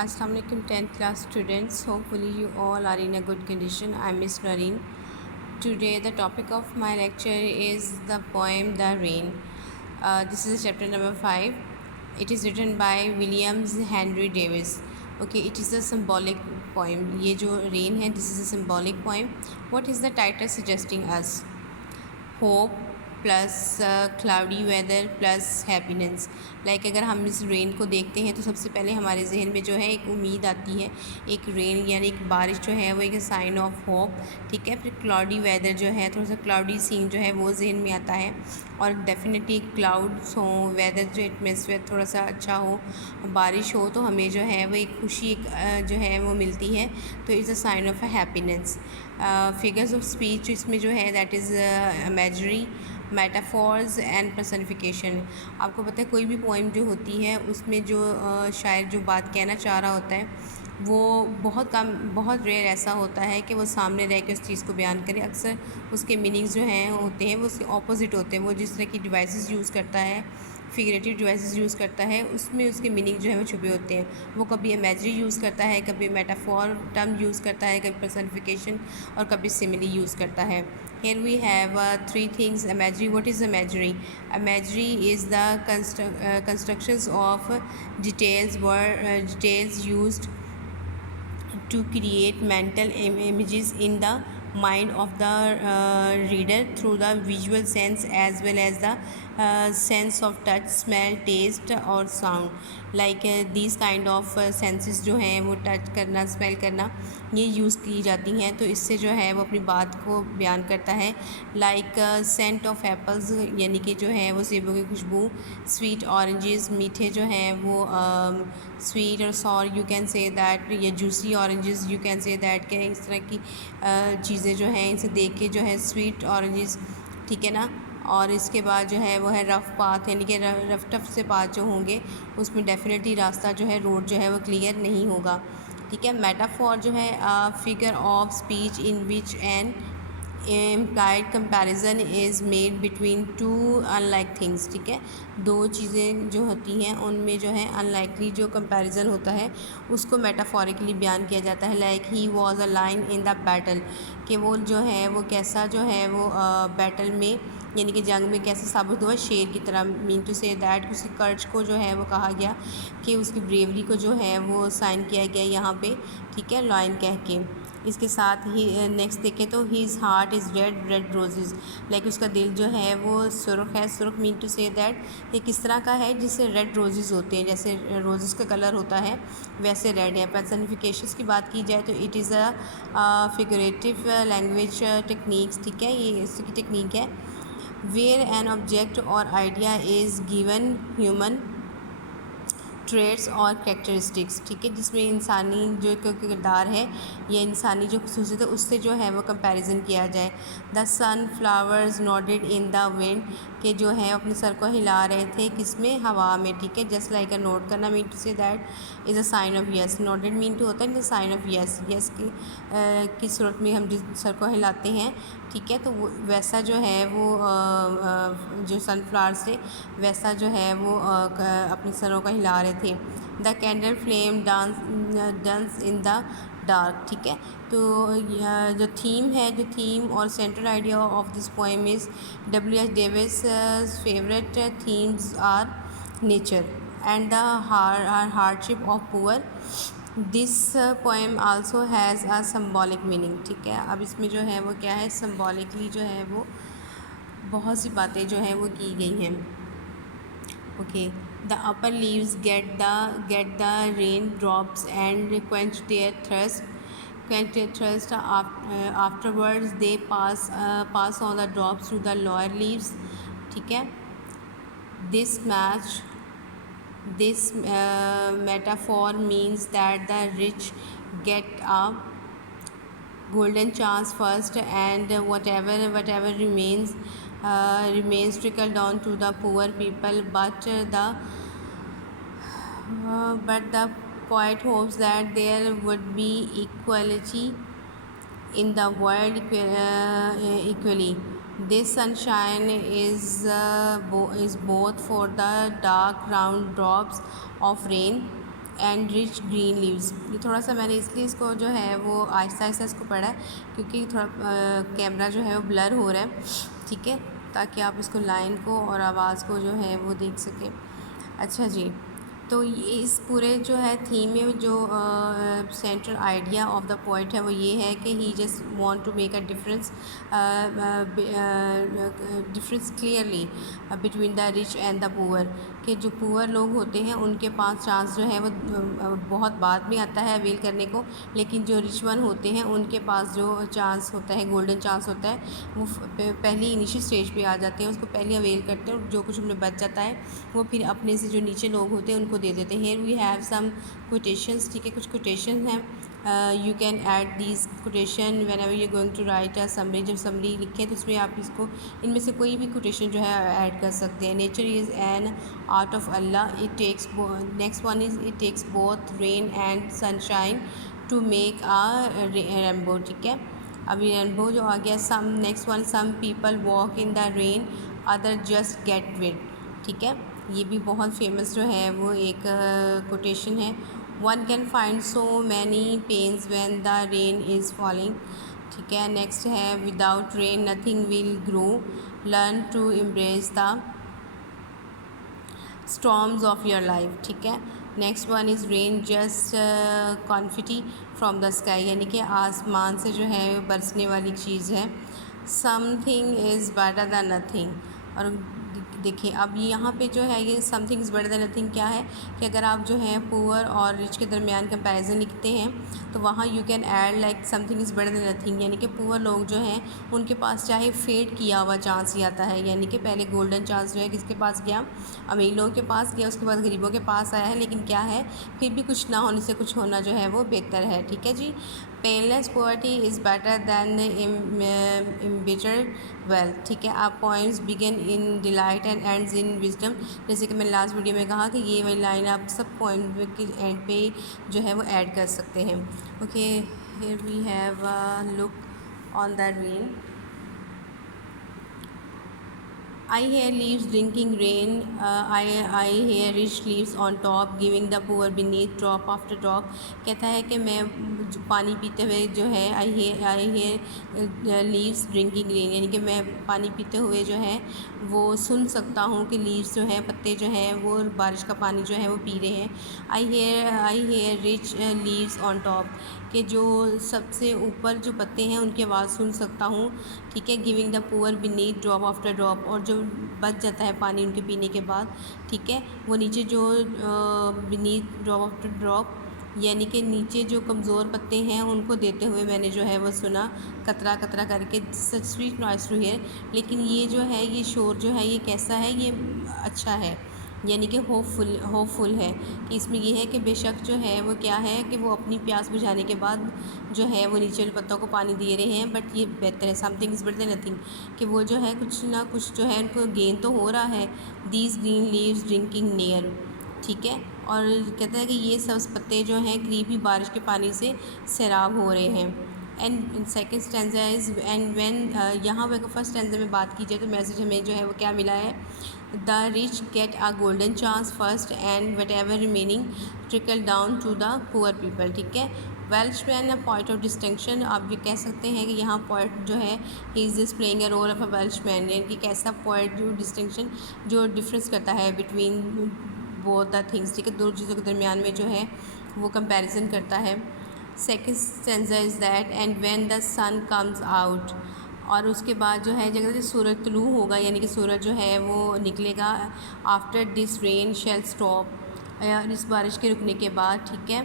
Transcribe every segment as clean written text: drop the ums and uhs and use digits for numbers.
Assalamu alaikum 10th class students. Hopefully you all are in a good condition. I'm Miss Noreen. Today the topic of my lecture is the poem The Rain. This is chapter number 5. It is written by Williams Henry Davis. Okay, it is a symbolic poem. ये जो rain है, this is a symbolic poem. What is the title suggesting us? Hope plus cloudy weather plus happiness. Like अगर हम इस rain को देखते हैं तो सबसे पहले हमारे जहन में जो है एक उम्मीद आती है। एक रेन यानी एक बारिश जो है वो एक साइन ऑफ होप, ठीक है। फिर क्लाउडी वेदर जो है, थोड़ा सा क्लाउडी सीन जो है वो जहन में आता है। और डेफिनेटली क्लाउड्स हों, वेदर जो एटमॉस्फेयर थोड़ा सा अच्छा हो, बारिश हो, तो हमें जो है वो एक खुशी जो है वो मिलती है। तो it's a sign of a happiness. Figures of speech इसमें जो है that is imagery, metaphors and personification. आपको पता है कोई भी पोइम जो होती है उसमें जो शायर जो बात कहना चाह रहा होता है वो बहुत रेयर ऐसा होता है कि वो सामने रह के उस चीज़ को बयान करे। अक्सर उसके मीनिंग्स जो हैं होते हैं वो उसके ऑपोजिट होते हैं। वो जिस तरह की डिवाइसेस यूज़ करता है, फिगरेटिव डिवाइसेस यूज़ करता है, उसमें उसके मीनिंग जो है वो छुपे होते हैं। वो कभी इमेजरी यूज़ करता है, कभी मेटाफॉर टर्म यूज़ करता है, कभी पर्सनिफिकेशन और कभी सिमिली यूज़ करता है। Here we have three things. Imagery. What is imagery? Imagery is the constructions of details used to create mental images in the mind of the reader through the visual sense as well as the sense of touch, smell, taste और sound. Like these kind of senses जो हैं वो touch करना, smell करना, ये use की जाती हैं। तो इससे जो है वो अपनी बात को बयान करता है। लाइक सेंट ऑफ एप्पल्स यानी कि जो है वो सेबों की खुशबू, स्वीट ऑरेंजेस मीठे जो हैं वो स्वीट और sour you can say that, या juicy oranges you can say that के इस तरह की चीज़ें जो हैं इनसे देख के जो है स्वीट ऑरेंजेस, ठीक है ना। और इसके बाद जो है वो है रफ़ पाथ यानी कि रफ टफ से पाथ जो होंगे उसमें डेफिनेटली रास्ता जो है रोड जो है वो क्लियर नहीं होगा, ठीक है। मेटाफॉर जो है figure of speech in which N implied comparison is made between two unlike things, ठीक है। दो चीज़ें जो होती हैं उनमें जो है अनलाइकली जो कंपैरिजन होता है उसको मेटाफॉरिकली बयान किया जाता है। Like he was a line in the battle, कि वो जो है वो कैसा जो है वो बैटल में यानी कि जंग में कैसे साबित हुआ, शेर की तरह। मीन टू से दैट उसकी कर्ज को जो है वो कहा गया कि उसकी ब्रेवरी को जो है वो साइन किया गया यहाँ पे, ठीक है, लाइन कह के। इसके साथ ही नेक्स्ट देखें तो his heart is red red roses, like उसका दिल जो है वो सुर्ख है। सुर्ख मीन टू से दैट ये किस तरह का है, जिससे रेड रोजेज़ होते हैं, जैसे रोजेज़ का कलर होता है वैसे रेड है। पर्सनिफिकेशंस की बात की जाए तो it is a figurative language techniques, ठीक है, ये इसकी टेक्निक है। वेयर एन ऑब्जेक्ट और idea is given human traits और कैरेक्टरिस्टिक्स, ठीक है, जिसमें इंसानी जो किरदार है या इंसानी जो खसूसियत है उससे जो है वो कंपैरिजन किया जाए। The sunflowers nodded in the wind, के जो है अपने सर को हिला रहे थे किसमें, हवा में, ठीक है। जस्ट लाइक अ नोट करना mean to say that is a sign of yes. Nodded mean to होता है साइन ऑफ यस, यस की सूरत में हम जिस सर को हिलाते हैं, ठीक है। तो वो वैसा जो है वो जो सनफ्लावर्स थे वैसा जो है वो अपने सरों को हिला रहे थे। The candle flame dance in the dark, ठीक है। तो जो थीम है, जो थीम और central idea of this poem is W.H. Davies favourite themes are nature and the hardship of poor. This poem also has a symbolic meaning, ठीक है। अब इसमें जो है वो क्या है, सिम्बॉलिकली जो है वो बहुत सी बातें जो हैं वो की गई हैं। Okay, the upper leaves get the rain drops and quench their thirst. Afterwards they pass on the drops to the lower leaves, ठीक है। This match this metaphor means that the rich get a golden chance first, and whatever remains trickle down to the poor people. But the poet hopes that there would be equality in the world equally. This sunshine is both for the dark round drops of rain and rich green leaves. ये थोड़ा सा मैंने इसलिए इसको जो है वो आहिस्ता आहिस्ता इसको पढ़ा है, क्योंकि थोड़ा कैमरा जो है वो ब्लर हो रहा है, ठीक है, ताकि आप इसको लाइन को और आवाज़ को जो है वो देख सकें। अच्छा जी, तो ये इस पूरे जो है थीम में जो central idea of the poet है वो ये है कि he just want to make a difference difference clearly between the rich and the poor, कि जो पुअर लोग होते हैं उनके पास चांस जो है वो बहुत बाद में आता है अवेल करने को, लेकिन जो रिच वन होते हैं उनके पास जो चांस होता है, गोल्डन चांस होता है, वो पहली इनिशियल स्टेज पे आ जाते हैं, उसको पहले अवेल करते हैं, और जो कुछ उनमें बच जाता है वो फिर अपने से जो नीचे लोग होते हैं उनको दे देते हैं। Here we have some quotations, ठीक है, कुछ कोटेशन हैं। You can add these quotation whenever you going to write a summary, जब समरी लिखें तो उसमें आप इसको इनमें से कोई भी कोटेशन जो है ऐड कर सकते हैं। Nature is an art of Allah, it takes, next one is it takes both rain and sunshine to make a rainbow, ठीक है। अभी रेनबो जो आ गया, some next one, some people walk in the rain, other just get wet, ठीक है। ये भी बहुत फेमस जो है वो एक कोटेशन है। One can find so many pains when the rain is falling, ठीक है। नेक्स्ट है without rain nothing will grow, learn to embrace the storms of your life, ठीक है। Next one is rain just confetti from the sky, यानी कि आसमान से जो है बरसने वाली चीज़ है। Something is better then nothing, और देखिए अब यहाँ पे जो है ये something is better then nothing क्या है कि अगर आप जो है पुअर और रिच के दरमियान कंपैरिजन लिखते हैं तो वहाँ you can add like something is better then nothing, यानी कि पुअर लोग जो हैं उनके पास चाहे फेड किया हुआ चांस ही आता है, यानी कि पहले गोल्डन चांस जो है किसके पास गया, अमीर लोगों के पास गया, उसके बाद गरीबों के पास आया है, लेकिन क्या है फिर भी कुछ ना होने से कुछ होना जो है वो बेहतर है, ठीक है जी। Painless poverty is better than embittered wealth, ठीक है। आप points begin in delight and ends in wisdom, जैसे कि मैंने लास्ट वीडियो में कहा कि ये वाली लाइन आप सब पॉइंट के एंड पे जो है वो ऐड कर सकते हैं। Okay, here we have a look on the rain. I hear leaves drinking rain. I hear rich leaves on top, giving the poor beneath drop after drop. कहता है कि मैं पानी पीते हुए जो है I hear leaves drinking rain, यानी कि मैं पानी पीते हुए जो है वो सुन सकता हूँ कि लीव्स जो हैं, पत्ते जो हैं वो बारिश का पानी जो है वो पी रहे हैं। I hear rich leaves on top, कि जो सबसे ऊपर जो पत्ते हैं उनकी आवाज़ सुन सकता हूँ, ठीक है। Giving the poor beneath drop after drop, और जो बच जाता है पानी उनके पीने के बाद, ठीक है, वो नीचे जो बीनीथ ड्रॉप आफ्टर ड्रॉप, यानी कि नीचे जो कमज़ोर पत्ते हैं उनको देते हुए मैंने जो है वो सुना, कतरा कतरा करके, सच स्वीट नॉइस टू हियर। लेकिन ये जो है ये शोर जो है ये कैसा है, ये अच्छा है, यानी कि होपफुल है, कि इसमें ये है कि बेशक जो है वो क्या है कि वो अपनी प्यास बुझाने के बाद जो है वो नीचे वाले पत्तों को पानी दे रहे हैं, बट ये बेहतर है, something is better than nothing, कि वो जो है कुछ ना कुछ जो है उनको गेन तो हो रहा है। These green leaves drinking near, ठीक है, और कहता है कि ये सब पत्ते जो हैं करीब ही बारिश के पानी से सैराब हो रहे हैं। And second stanza is and when, यहाँ पर फर्स्ट स्टैंजा में बात की जाए तो मैसेज हमें जो है वो क्या मिला है, the rich get a golden chance first and whatever remaining trickle down to the poor people, ठीक है। Welshman a point of distinction, आप ये कह सकते हैं कि यहाँ पॉइंट जो है he is this playing a role of a Welshman, यानी कि कैसा पॉइंट जो डिस्टिंक्शन जो डिफरेंस करता है बिटवीन बोथ द थिंग्स, ठीक है, दो चीज़ों के दरमियान में जो है वो कंपैरिजन करता है। Second stanza is that and when the sun comes out, और उसके बाद जो है जगह सूरज तुलू होगा, यानी कि सूरज जो है वो निकलेगा। After this rain shall stop, इस बारिश के रुकने के बाद, ठीक है।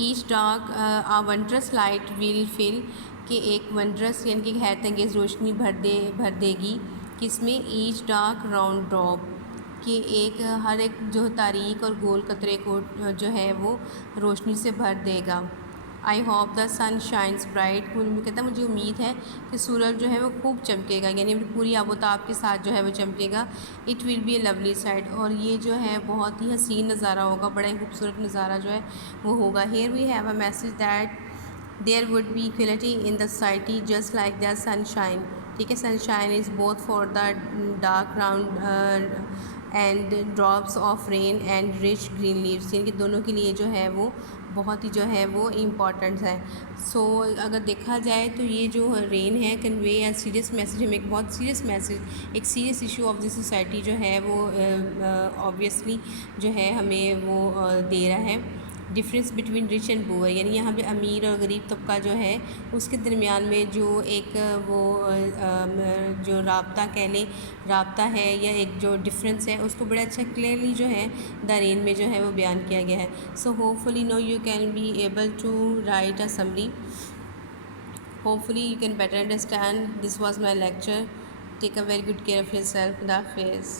Each dark a wondrous light will fill, कि एक वंड्रस यानी कि हैरत अंगेज़ रोशनी भर देगी किसमें, ईच डार्क राउंड ड्रॉप, कि एक हर एक जो तारीक और गोल कतरे को जो है वो रोशनी से भर देगा। I hope the sun shines bright, कहता है मुझे उम्मीद है कि सूरज जो है वो खूब चमकेगा, यानी पूरी आबोताब के साथ जो है वो चमकेगा। It will be a lovely sight, और ये जो है बहुत ही हसीन नज़ारा होगा, बड़ा ही खूबसूरत नज़ारा जो है वो होगा। Here we have a message that there would be equality in the society just like the sunshine, ठीक है। Sunshine is both for the dark round and drops of rain and rich green leaves, यानी कि दोनों के लिए जो है वो बहुत ही जो है वो इम्पॉर्टेंट है। सो अगर देखा जाए तो ये जो रेन है कन्वे या सीरियस मैसेज, हमें एक बहुत सीरियस मैसेज, एक serious issue of the society जो है वो ऑब्वियसली जो है हमें वो दे रहा है। Difference between rich and poor, यानी यहाँ पे अमीर और गरीब तबका जो है उसके दरमियान में जो एक वो जो राब्ता कह लें, राब्ता है या एक जो डिफरेंस है उसको बड़ा अच्छा क्लियरली जो है द रेन में जो है वो बयान किया गया है। So hopefully no you can be able to write a summary, hopefully you can better understand. This was my lecture. Take a very good care of yourself. Khuda Hafiz.